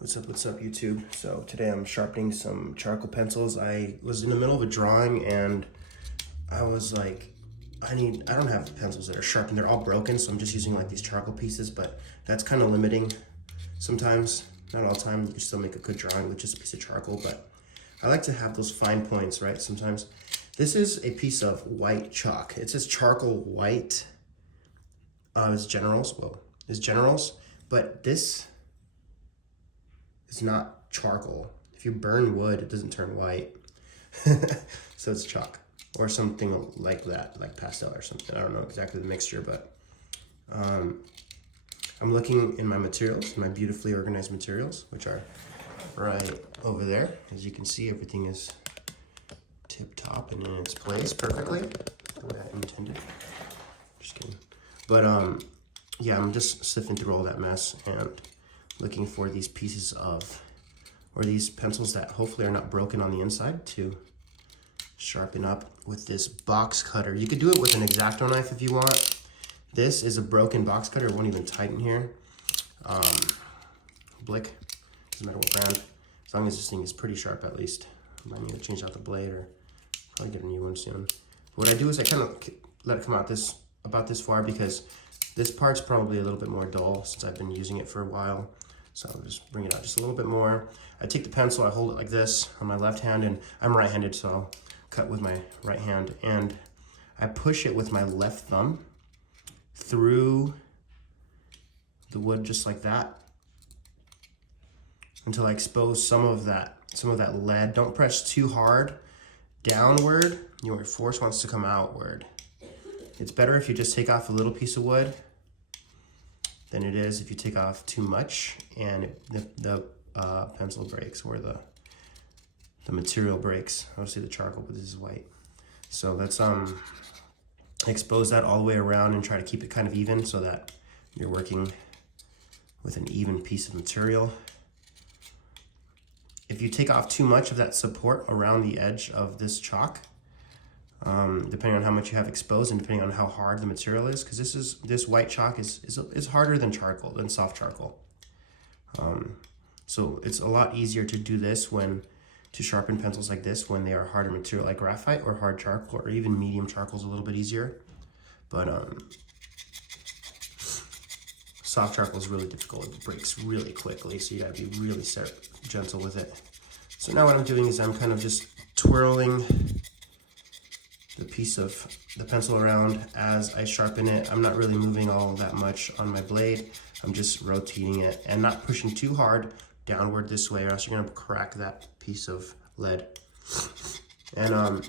What's up, YouTube? So today I'm sharpening some charcoal pencils. I was in the middle of a drawing and I was like, I don't have pencils that are sharpened. They're all broken, so I'm just using like these charcoal pieces, but that's kind of limiting sometimes. Not all the time. You can still make a good drawing with just a piece of charcoal, but I like to have those fine points, right? Sometimes. This is a piece of white chalk. It says charcoal white. It's generals. Well, it's generals, but this it's not charcoal. If you burn wood, it doesn't turn white. So it's chalk or something like that, like pastel or something. I don't know exactly the mixture, but I'm looking in my materials, my beautifully organized materials, which are right over there. As you can see, everything is tip top and in its place perfectly, the way I intended. Just kidding. But yeah, I'm just sifting through all that mess and looking for these pieces of, or these pencils that hopefully are not broken on the inside to sharpen up with this box cutter. You could do it with an X-Acto knife if you want. This is a broken box cutter. It won't even tighten here. Blick, doesn't matter what brand, as long as this thing is pretty sharp at least. I might need to change out the blade or probably get a new one soon. But what I do is I kind of let it come out about this far because this part's probably a little bit more dull since I've been using it for a while. So I'll just bring it out just a little bit more. I take the pencil, I hold it like this on my left hand, and I'm right-handed, so I'll cut with my right hand. And I push it with my left thumb through the wood just like that until I expose some of that lead. Don't press too hard downward. Your force wants to come outward. It's better if you just take off a little piece of wood than it is if you take off too much and the pencil breaks or the material breaks. Obviously the charcoal, but this is white. So let's expose that all the way around and try to keep it kind of even so that you're working with an even piece of material. If you take off too much of that support around the edge of this chalk, depending on how much you have exposed and depending on how hard the material is, because this white chalk is harder than charcoal, than soft charcoal. So it's a lot easier to do this to sharpen pencils like this when they are harder material like graphite or hard charcoal, or even medium charcoal is a little bit easier. But soft charcoal is really difficult. It breaks really quickly, so you gotta be really gentle with it. So now what I'm doing is I'm kind of just twirling the piece of the pencil around as I sharpen it. I'm not really moving all that much on my blade. I'm just rotating it and not pushing too hard downward this way, or else you're gonna crack that piece of lead. And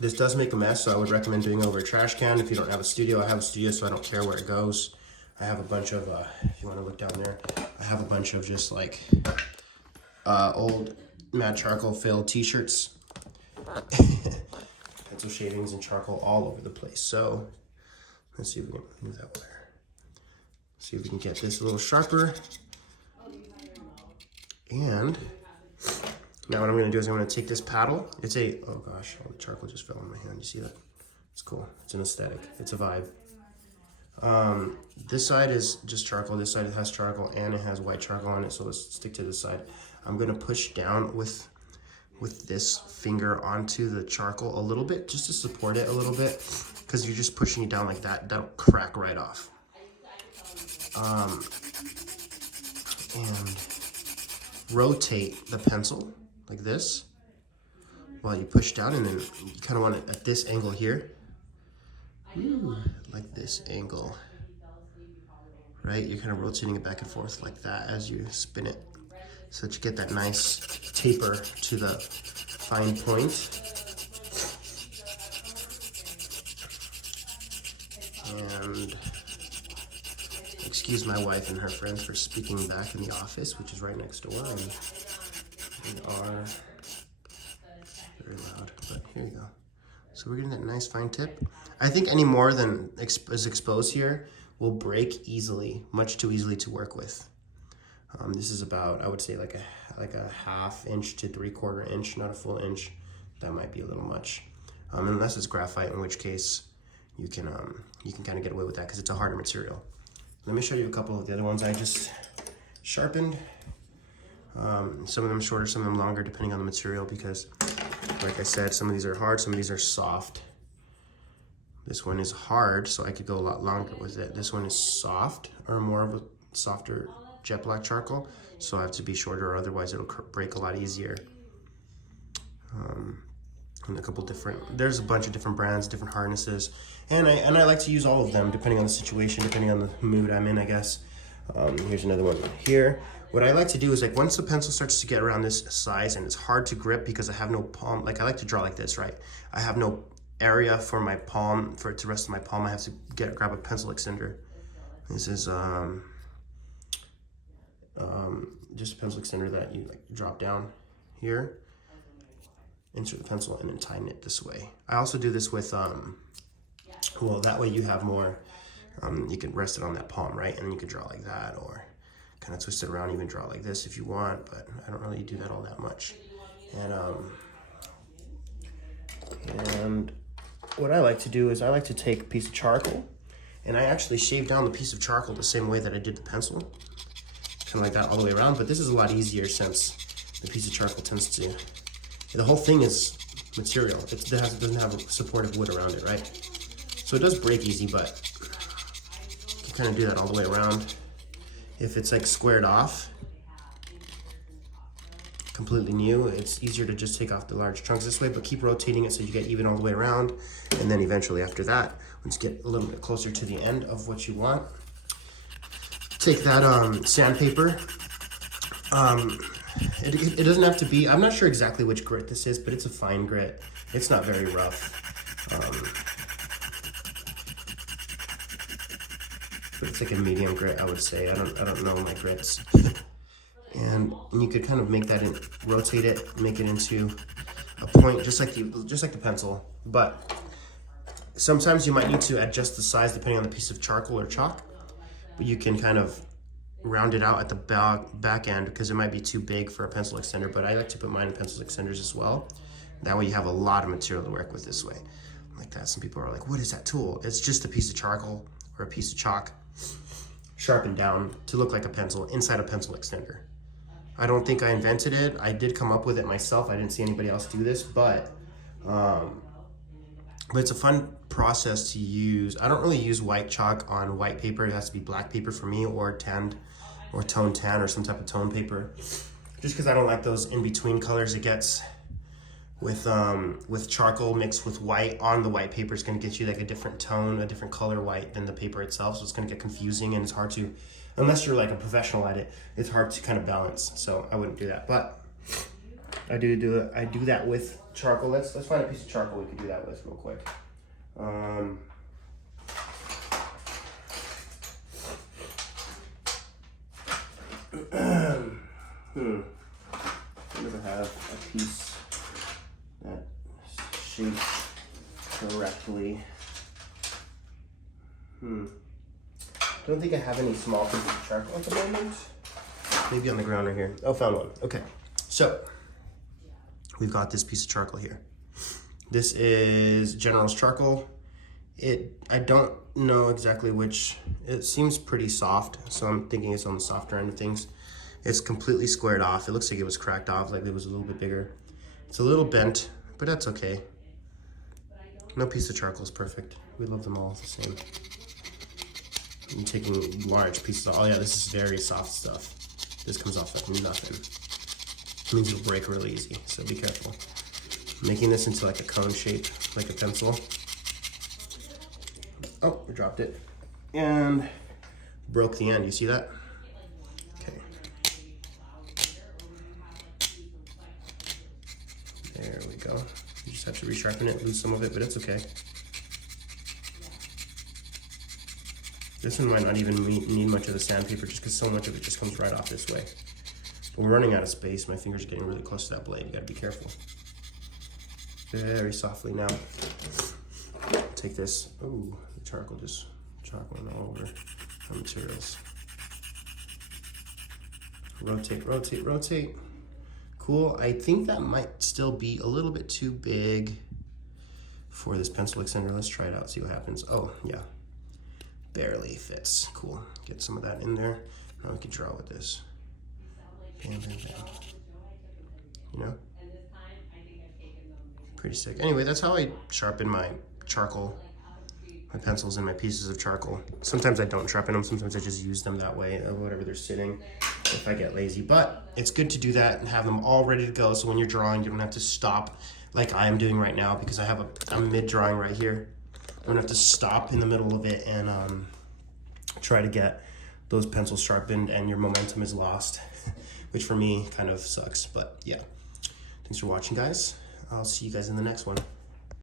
this does make a mess, so I would recommend doing it over a trash can if you don't have a studio. I have a studio, so I don't care where it goes. I have a bunch of, if you wanna look down there, I have a bunch of just like old matte charcoal filled t-shirts. Pencil shavings and charcoal all over the place. So let's see if we can move that wire. See if we can get this a little sharper. And now what I'm gonna do is I'm gonna take this paddle. It's oh gosh, all the charcoal just fell on my hand. You see that? It's cool. It's an aesthetic. It's a vibe. This side is just charcoal. This side has charcoal and it has white charcoal on it. So let's stick to this side. I'm gonna push down with this finger onto the charcoal a little bit, just to support it a little bit, because you're just pushing it down like that. That'll crack right off. And rotate the pencil like this while you push down, and then you kind of want it at this angle here. Ooh, like this angle, right? You're kind of rotating it back and forth like that as you spin it, so that you get that nice taper to the fine point. And excuse my wife and her friends for speaking back in the office, which is right next door, and they are very loud, but here you go. So we're getting that nice fine tip. I think any more than is exposed here will break easily, much too easily to work with. This is about, I would say, like a ½ inch to 3/4 inch, not a full inch. That might be a little much, unless it's graphite, in which case you can kind of get away with that because it's a harder material. Let me show you a couple of the other ones. sharpened. Some of them shorter, some of them longer, depending on the material, because like I said, some of these are hard, some of these are soft. This one is hard, so I could go a lot longer with it. This one is soft, or more of a softer jet black charcoal, so I have to be shorter, or otherwise it'll break a lot easier. And a couple different, there's a bunch of different brands, different hardnesses, and I like to use all of them depending on the situation, depending on the mood I'm in, I guess. Here's another one here. What I like to do is, like, once the pencil starts to get around this size and it's hard to grip because I have no palm, like I like to draw like this, right? I have no area for my palm, for it to rest on my palm. I have to grab a pencil extender. This is just a pencil extender that you like drop down here, insert the pencil, and then tighten it this way. I also do this with, well, that way you have more, you can rest it on that palm, right? And then you can draw like that, or kind of twist it around, even draw like this if you want, but I don't really do that all that much. And what I like to do is I like to take a piece of charcoal, and I actually shave down the piece of charcoal the same way that I did the pencil, kind of like that all the way around, but this is a lot easier since the piece of charcoal tends to, the whole thing is material. It doesn't have a supportive wood around it, right? So it does break easy, but you kind of do that all the way around. If it's like squared off, completely new, it's easier to just take off the large chunks this way, but keep rotating it so you get even all the way around. And then eventually after that, once you get a little bit closer to the end of what you want, take that sandpaper. It doesn't have to be, I'm not sure exactly which grit this is, but it's a fine grit. It's not very rough. But it's like a medium grit, I would say. I don't know my grits. And you could kind of make that rotate it, make it into a point, just like the pencil. But sometimes you might need to adjust the size depending on the piece of charcoal or chalk. But you can kind of round it out at the back end because it might be too big for a pencil extender. But I like to put mine in pencil extenders as well. That way you have a lot of material to work with this way, like that. Some people are like, "What is that tool?" It's just a piece of charcoal or a piece of chalk sharpened down to look like a pencil inside a pencil extender. I don't think I invented it. I did come up with it myself. I didn't see anybody else do this, but it's a fun process to use. I don't really use white chalk on white paper. It has to be black paper for me, or tanned, or tone tan, or some type of tone paper. Just because I don't like those in-between colors it gets with charcoal mixed with white on the white paper. It's going to get you like a different tone, a different color white than the paper itself. So it's going to get confusing, and it's hard to, unless you're like a professional at it, it's hard to kind of balance. So I wouldn't do that, but I do that with charcoal. Let's find a piece of charcoal we could do that with real quick. I never have a piece that shaped correctly. Don't think I have any small pieces of charcoal at the moment. Maybe on the ground right here. Oh, found one. Okay, so we've got this piece of charcoal here. This is General's charcoal. I don't know exactly which. It seems pretty soft, so I'm thinking it's on the softer end of things. It's completely squared off. It looks like it was cracked off, like it was a little bit bigger. It's a little bent, but that's okay. No piece of charcoal is perfect. We love them all the same. I'm taking large pieces of, oh yeah, this is very soft stuff. This comes off like nothing. It means it'll break really easy, so be careful. I'm making this into like a cone shape, like a pencil. Oh, we dropped it. And broke the end, you see that? Okay. There we go. You just have to resharpen it, lose some of it, but it's okay. This one might not even need much of the sandpaper just because so much of it just comes right off this way. But we're running out of space. My fingers are getting really close to that blade. You gotta be careful. Very softly now. Take this. Oh, the charcoal just went all over the materials. Rotate, rotate, rotate. Cool. I think that might still be a little bit too big for this pencil extender. Let's try it out, see what happens. Oh, yeah. Barely fits. Cool. Get some of that in there. Now we can draw with this. Bam, bam, bam. You know? Pretty sick. Anyway, that's how I sharpen my charcoal, my pencils and my pieces of charcoal. Sometimes I don't sharpen them, sometimes I just use them that way, whatever they're sitting, if I get lazy. But it's good to do that and have them all ready to go, so when you're drawing, you don't have to stop like I am doing right now, because I'm mid-drawing right here. I don't have to stop in the middle of it and try to get those pencils sharpened, and your momentum is lost, which for me kind of sucks. But yeah, thanks for watching, guys. I'll see you guys in the next one.